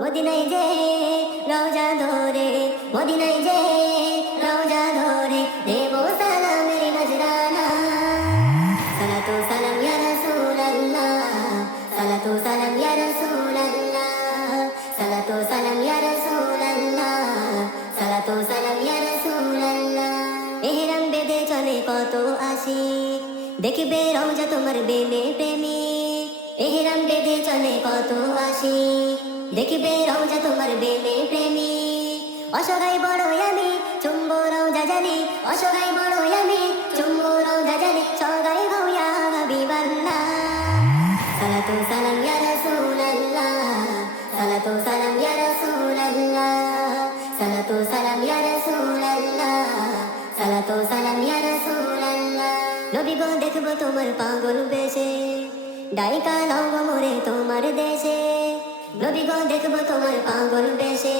মদিনায় যে রওজা ধরে মদিনায় যে রওজা ধরে দেব সালামের নজরানা সালাতু সালাম ইয়া রাসূলুল্লাহ সালাতু সালাম ইয়া রাসূলুল্লাহ সালাতু সালাম ইয়া রাসূলুল্লাহ সালাতু সালাম ইয়া রাসূলুল্লাহ এহরাম বেদে চলে কত আশিক দেখবে রওজা তোমার বেনে প্রেমী। এহরাম বেদে চলে কত আশিক দেখবে রওজা তোমার বেনে প্রেমী। অসহায় বড় আমি চুম্ব রওজা জানি অসহায় বড় আমি চুম্ব রওজা জানি সগাই গৌয়া হাবিবাল্লাহ সালাতু সালাম ইয়া রাসূলুল্লাহ। সালাতু সালাম ইয়া রাসূলুল্লাহ। সালাতু সালাম ইয়া রাসূলুল্লাহ। সালাতু সালাম নবী গো দেখব তোমার পাগল বেশে ডাইকা লাও গো মোরে তোমার দেশে নবী গো দেখব তোমার পাগল বেশে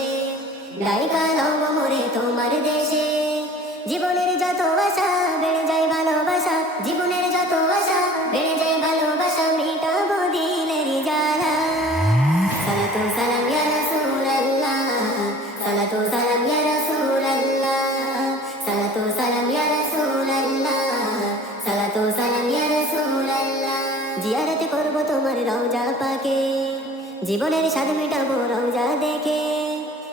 ডাইকা লাও গো মোরে তোমার দেশে জীবনের যত আশা বেড়ে যায় ভালোবাসা জীবনের যত আশা জিয়ারাতে করব তোমার রওজা পাকে। জীবনের স্বাদ মেটাবো রওজা দেখে।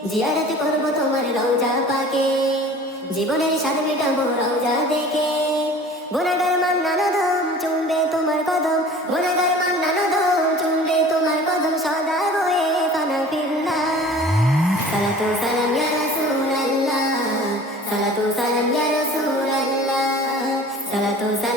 জিয়ারাতে করব তোমার রওজা পাকে। জীবনের স্বাদ মেটাবো রওজা দেখে। গোনাগার মান নানা ধম চুম্বে তোমার কদম। দাইমান নানা ধম চুম্বে তোমার কদম। সদা রয়ে কানা পিল্লা সালাতু সালাম ইয়া রাসূলুল্লাহ। সালাতু সালাম ইয়া রাসূলুল্লাহ। সালাতু সালাম